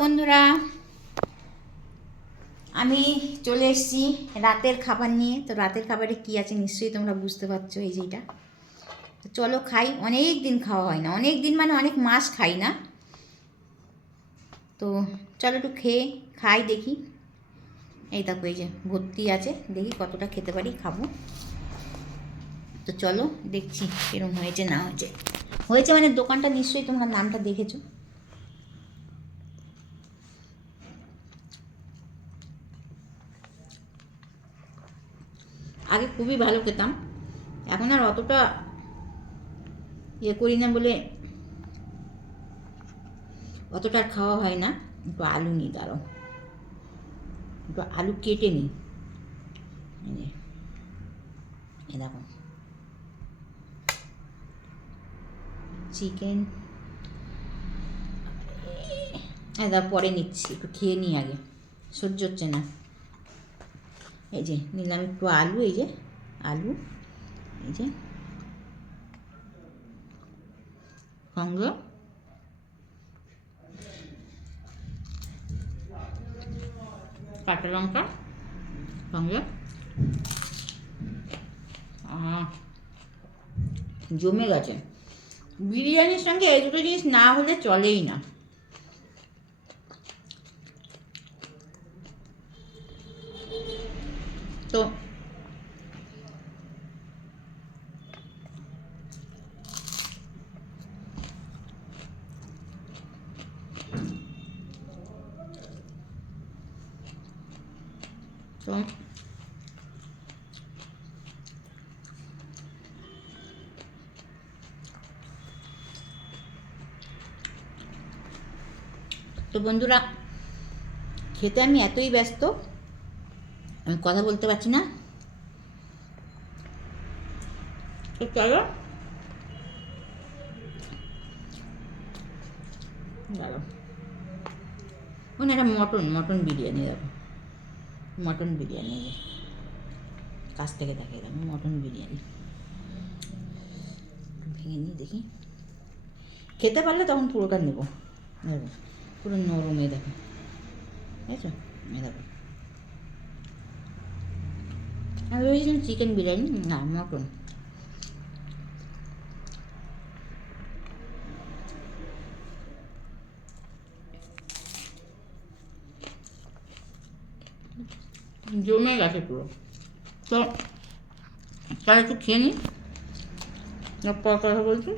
বন্ধুরা, আমি চলে এসেছি রাতের খাবার নিয়ে। তো রাতের খাবারে কি আছে নিশ্চয়ই তোমরা বুঝতে পারছো, এই যেটা। তো চলো খাই। অনেক দিন খাওয়া হয় না, অনেক দিন মানে অনেক মাস খাই না। তো চলো একটু খাই দেখি। এই দেখো, এই যে ভর্তি আছে, দেখি কতটা খেতে পারি, খাবো। তো চলো দেখছি এরকম হয়েছে না হয়েছে। হয়েছে মানে দোকানটা নিশ্চয়ই তোমরা নামটা দেখেছো। আগে খুবই ভালো খেতাম, এখন আর অতটা করি না বলে অতটা আর খাওয়া হয় না। একটু আলু নিই, দাঁড়াও, একটু আলু কেটে নিই। এই দেখো চিকেন, দেখো পরে নিচ্ছি, একটু খেয়ে নিই আগে, সহ্য হচ্ছে না। এই যে নিলাম একটু আলু, এই যে আলু, এই যে সঙ্গে কাঁচা লঙ্কা, সঙ্গে জমে গেছে। বিরিয়ানির সঙ্গে এই দুটো জিনিস না হলে চলেই না। তো তো তো বন্ধুরা, খেতে আমি এতই ব্যস্ত, আমি কথা বলতে পারছি না। তো চলো দাঁড়াও, ওখানে একটা মটন বিরিয়ানি, দেখো মটন বিরিয়ানি, কাছ থেকে দেখাই দেখো মটন বিরিয়ানি। ভেঙে নিই দেখি, খেতে পারলে তখন পুরোটা নেবো। দেখো পুরো নরম, এই দেখো, বুঝেছো? এই দেখো, আমি ভেবেছিলাম চিকেন বিরিয়ানি, না মটন। জমে গেছে পুরো। তো তাহলে একটু খেয়ে নিই, পর কথা বলছি।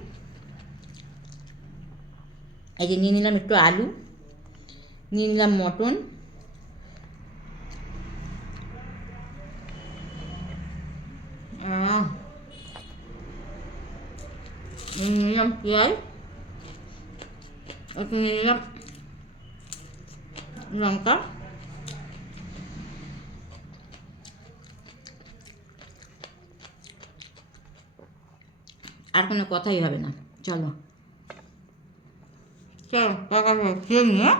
এই যে নিয়ে নিলাম একটু আলু, নিয়ে নিলাম মটন, নিয়ে নিলাম পেঁয়াজ, একটু নিয়ে নিলাম লঙ্কা, আর কোনো কথাই হবে না। চলো চলো খেয়ে নিয়ে